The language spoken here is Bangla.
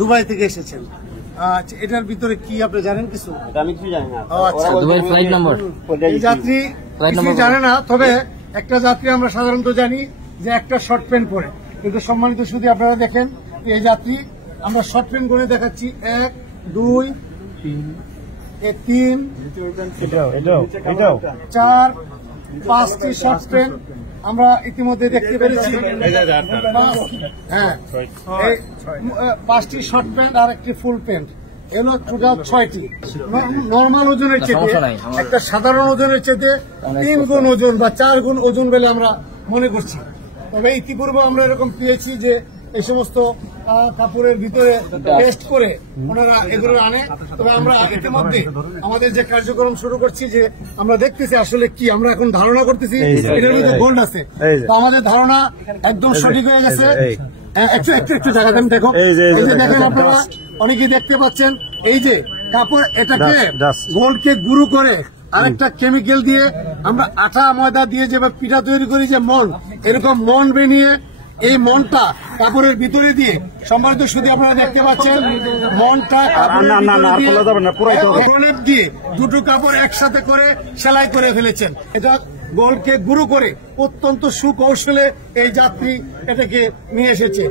দুবাই থেকে এসেছেন। আচ্ছা, এটার ভিতরে কি আপনি জানেন কিছু? আমি কিছু জানি না। আচ্ছা, দুবাইয়ের ফ্লাইট নম্বর এই যাত্রী কিছু জানে না, তবে একটা যাত্রী আমরা সাধারণত জানি যে একটা শর্ট প্যান্ট পরে, কিন্তু সম্মানিত শুধু আপনারা দেখেন এই যাত্রী আমরা শর্ট প্যান্ট করে দেখাচ্ছি 1 2 3 4 5টি শর্ট প্যান্ট আমরা ইতিমধ্যে দেখতে পেরেছি। হ্যাঁ, 5টি শর্ট প্যান্ট আর একটি ফুল প্যান্ট, এগুলো টোটাল 6টি। নর্মাল ওজনের চেয়ে একটা সাধারণ ওজনের চেয়ে 3 গুণ ওজন বা 4 গুণ ওজন বলে আমরা মনে করছি। তবে ইতিপূর্বে আমরা এরকম পেয়েছি যে এই সমস্ত কাপড়ের ভিতরে টেস্ট করে ওনারা এগুলো আনে। তবে আমরা ইতিমধ্যে আমাদের যে কার্যক্রম শুরু করছি, যে আমরা দেখতেছি আসলে কি, আমরা এখন ধারণা করতেছি এটার ভিতরে গোল্ড আছে। তো আমাদের ধারণা একদম সঠিক হয়ে গেছে। একটু জায়গা দেন, দেখো, এই যে দেখেন আপনারা অনেকেই দেখতে পাচ্ছেন, এই যে কাপড়, এটাকে গোল্ডকে গুঁড়ো করে আরেকটা কেমিক্যাল দিয়ে আমরা আটা ময়দা দিয়ে যে পিঠা তৈরি করি, যে মন, এরকম মন বানিয়ে এই মনটা কাপড়ের ভিতরে দিয়ে, সম্মানিত শুধু আপনারা দেখতে পাচ্ছেন মনটা প্রলেপ দিয়ে দুটো কাপড় একসাথে করে সেলাই করে ফেলেছেন। এটা গোল্ডকে গুঁড়ো করে অত্যন্ত সুকৌশলে এই যাত্রী এটাকে নিয়ে এসেছে।